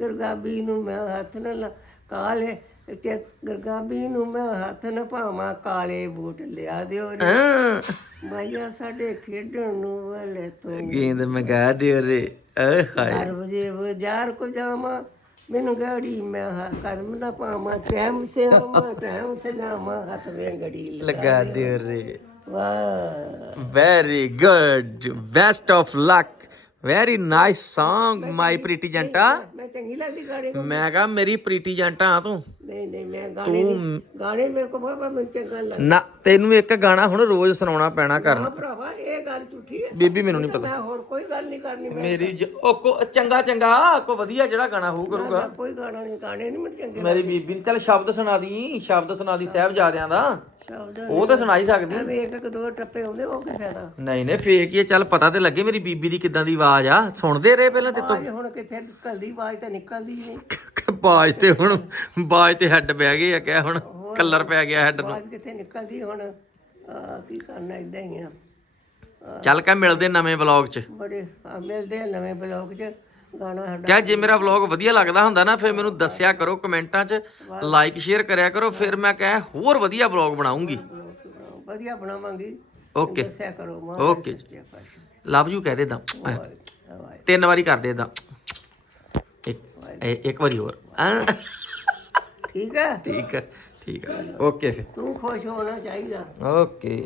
ਗਰਗਾਬੀ ਨੂੰ ਮੈਂ ਹੱਥ ਨ ਲਾ ਕਾਲੇ ਚੇ ਗਰਗਾਬੀ ਨੂੰ ਮੈਂ ਹੱਥ ਨ ਪਾਵਾਂ ਕਾਲੇ ਬੂਟ ਲਿਆ ਦਿਓ ਰੇ। ਮਾਇਆ ਸਾਡੇ ਖੇਡਣ ਨੂੰ ਵਾਲੇ ਤੋਂ ਗੇਂਦ ਮੰਗਾ ਦਿਓ ਰੇ ਆਏ ਹਾਏ ਵਜੇ ਬਾਜ਼ਾਰ ਕੋ ਜਾਵਾਂ ਮੈਨੂੰ ਗਾੜੀ ਮੈਂ ਹ- ਕਦਮ ਨਾ ਪਾਵਾਂ ਟਾਈਮ ਸੇ ਆਵਾਂ ਟਾਈਮ ਸੇ ਜਾਵਾਂ ਹੱਥ ਵਿੱਚ ਘੜੀ ਲਗਾ ਦਿਓ। ਰੇ। ਵਾਹ। Very good best of luck very nice Song my pretty Janta ਮੈਂ ਚੰਗੀ ਲੱਗਦੀ ਗਾਣੇ ਮੈਂ ਕਹਾ ਮੇਰੀ ਪ੍ਰੀਟੀ ਜੰਟਾ ਆ ਤੂੰ। ਨਹੀਂ ਨਹੀਂ ਮੈਂ ਗਾਣੇ ਨਹੀਂ ਗਾਣੇ ਮੇਰੇ ਕੋ ਬਾਬਾ ਮੈਨੂੰ ਚੰਗਾ ਲੱਗਦਾ। ਨਾ ਤੈਨੂੰ ਇੱਕ ਗਾਣਾ ਹੁਣ ਰੋਜ਼ ਸੁਣਾਉਣਾ ਪੈਣਾ ਕਰਨਾ। ਭਰਾਵਾ ਇਹ ਗੱਲ ਝੂਠੀ ਹੈ? ਬੀਬੀ ਮੈਨੂੰ ਨਹੀਂ ਪਤਾ। ਮੈਂ ਹੋਰ ਕੋਈ ਗੱਲ ਨਹੀਂ ਕਰਨੀ ਮੈਂ ਮੇਰੀ ਜ- ਉਹ ਕੋ ਚੰਗਾ ਚੰਗਾ ਕੋ ਵਧੀਆ ਜਿਹੜਾ ਗਾਣਾ ਹੋਊ ਕਰੂਗਾ। ਕੋਈ ਗਾਣਾ ਨਹੀਂ ਗਾਣੇ ਨਹੀਂ ਮੈਨੂੰ ਚੰਗੇ ਮੇਰੀ ਬੀਬੀ ਨੇ ਚੱਲ ਸ਼ਬਦ ਸੁਣਾ ਦੀ ਸ਼ਬਦ ਸੁਣਾ ਦੀ ਸਾਹਿਬਜ਼ਾਦਿਆਂ ਦਾ। ਸ਼ਬਦ ਉਹ ਤਾਂ ਸੁਣਾ ਹੀ ਸਕਦੀ। ਐਵੇਂ ਇੱਕ ਇੱਕ ਦੋ ਟੱਪੇ ਆਉਂਦੇ ਉਹ ਕੀ ਫਾਇਦਾ? ਨਹੀਂ ਨਹੀਂ ਫੇਕ ਹੀ ਹੈ, ਚੱਲ ਪਤਾ ਤੇ ਲੱਗੇ ਮੇਰੀ ਬੀਬੀ ਦੀ ਕਿੱਦਾਂ ਦੀ ਆਵਾਜ਼ ਆ। ਸੁਣਦੇ ਰਹੇ ਪਹਿਲਾਂ ਤੇ ਆਵਾਜ਼ ਹੁਣ ਕਿੱਥੇ ਨਿਕਲਦੀ ਆਵਾਜ਼ ਤਾਂ ਨਿਕਲਦੀ ਹੀ ਨਹੀਂ। ਬਾਜ ਤੇ ਹੁਣ ਬਾਜ ਤੇ ਹੈੱਡ ਪੈ ਗਏ ਆ ਕਹਿ ਹੁਣ ਕਲਰ ਪੈ ਗਿਆ ਹੈੱਡ ਨੂੰ ਆਵਾਜ਼ ਕਿੱਥੇ ਨਿਕਲਦੀ ਹੁਣ? ਆਹ, ਕੀ ਕਰਨਾ ਇਦਾਂ ਹੀ ਆ। ਚੱਲ ਕਹਿ ਮਿਲਦੇ ਨਵੇਂ ਵਲੌਗ 'ਚ। ਬੜੇ ਆ, ਮਿਲਦੇ ਆ ਨਵੇਂ ਬਲੌਗ 'ਚ ਗਾਣਾ ਸਾਡਾ ਕਹਿ ਜੇ ਮੇਰਾ ਵਲੌਗ ਵਧੀਆ ਲੱਗਦਾ ਹੁੰਦਾ ਨਾ ਫਿਰ ਮੈਨੂੰ ਦੱਸਿਆ ਕਰੋ ਕਮੈਂਟਾਂ 'ਚ ਲਾਈਕ ਸ਼ੇਅਰ ਕਰਿਆ ਕਰੋ ਫਿਰ ਮੈਂ ਕਹਿ ਹੋਰ ਵਧੀਆ ਵਲੌਗ ਬਣਾਉਂਗੀ। ਵਧੀਆ ਬਣਾਵਾਂਗੀ। ਓਕੇ ਦੱਸਿਆ ਕਰੋ ਮਾਂ ਓਕੇ ਜੀ। ਲਵ ਯੂ ਕਹਿ ਦੇ ਤਿੰਨ ਵਾਰੀ ਕਰ ਦੇ ਦਾ ਇੱਕ ਇਹ- ਇੱਕ ਵਾਰੀ ਹੋਰ। ਠੀਕ ਹੈ ਠੀਕ ਹੈ ਠੀਕ ਹੈ ਓਕੇ ਫਿਰ। ਤੂੰ ਖੁਸ਼ ਹੋਣਾ ਚਾਹੀਦਾ। ਓਕੇ